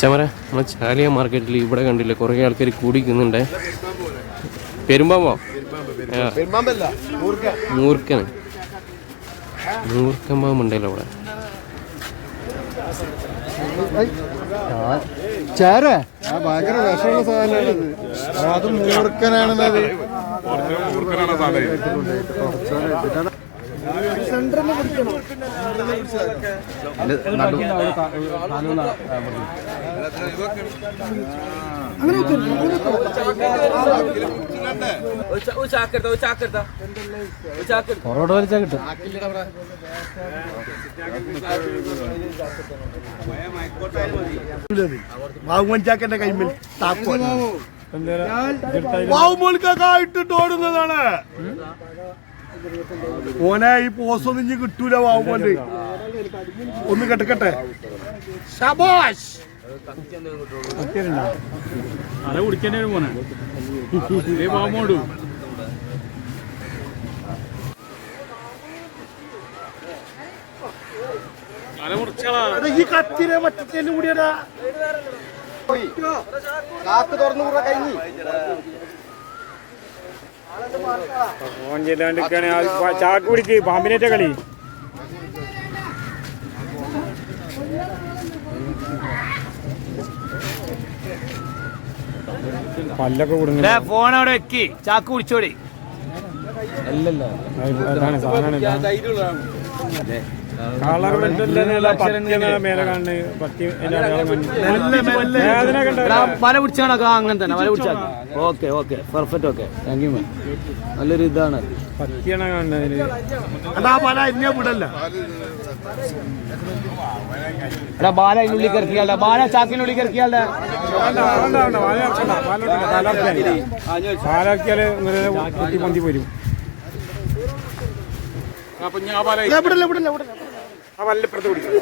ചമര നമ്മളെ ചാലിയ മാർക്കറ്റിൽ ഇവിടെ കണ്ടില്ല കുറേ ആൾക്കാർ കൂടിക്കുന്നുണ്ടേ. പെരുമ്പാമ്പോ മൂർക്കന് മൂർക്കൻ പാമ്പുണ്ടല്ലോ അവിടെ. ചേരേ ഭയങ്കര വിഷമുള്ള സാധനമാണത്. അത് മൂർക്കനാണെന്നത്. പൊറോട്ട വലിച്ചാ കിട്ടും. വാവുമഞ്ചാക്കന്റെ കൈമിൽ വാവുമോൾക്കായിട്ട് ഓടുന്നതാണ്. ഓനെ ഈ പോസ്റ്റൊന്നും ഇനി കിട്ടൂല. വാവുമോന്റെ ഒന്ന് കെട്ടക്കട്ടെ. ശബാഷ് അല കുടിക്കണ്ടേ പോനെ വാമോടു. ഈ കത്തിനെ മറ്റേലും കൂടിയടാ. കാക്ക് തുറന്നു കൂടെ കഴിഞ്ഞു. ഫോൺ ചെയ്താണ്ടിരിക്കാണ്. ചാക്ക് കുടിക്ക് പാമ്പിനേറ്റ കളി. പല്ലൊക്കെ കൊടുങ്ങ. ഫോൺ അവിടെ വെക്കി ചാക്ക് കുടിച്ചോടി. അതാണ് സാധനം. കളർ മേലെ കാണുന്ന പത്തി വല പിടിച്ചാണോ? അങ്ങനെ തന്നെ വല പിടിച്ചാൽ. Okay okay perfect. Okay thank you ma'am. നല്ലൊരു ഇതാണ്. പത്തിയാണ് കാണുന്നതിന്. എടാ ബാല അതിനുള്ളിൽ കിറക്കിയാലേ. ബാല ചാക്കിനുള്ളിൽ കിറക്കിയാലേ. പാലാക്കിയാല് കുട്ടി പൊന്തി പോരും. ആ വല്ലപ്പുറത്ത് പിടിക്കും.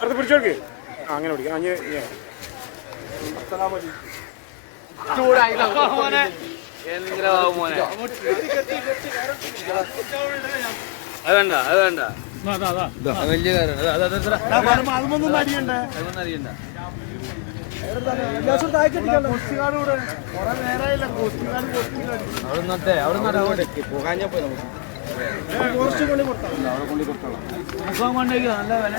പുറത്ത് പിടിച്ചോക്ക്. അങ്ങനെ പിടിക്കാം. അത് വേണ്ട അത് വേണ്ട. വലിയ അതൊന്നും അറിയണ്ടേ. അവിടെ പോകാഞ്ഞപ്പോ കൊണ്ടേക്കോ. നല്ല വില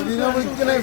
എന്തിനാ വിളിക്കണേ?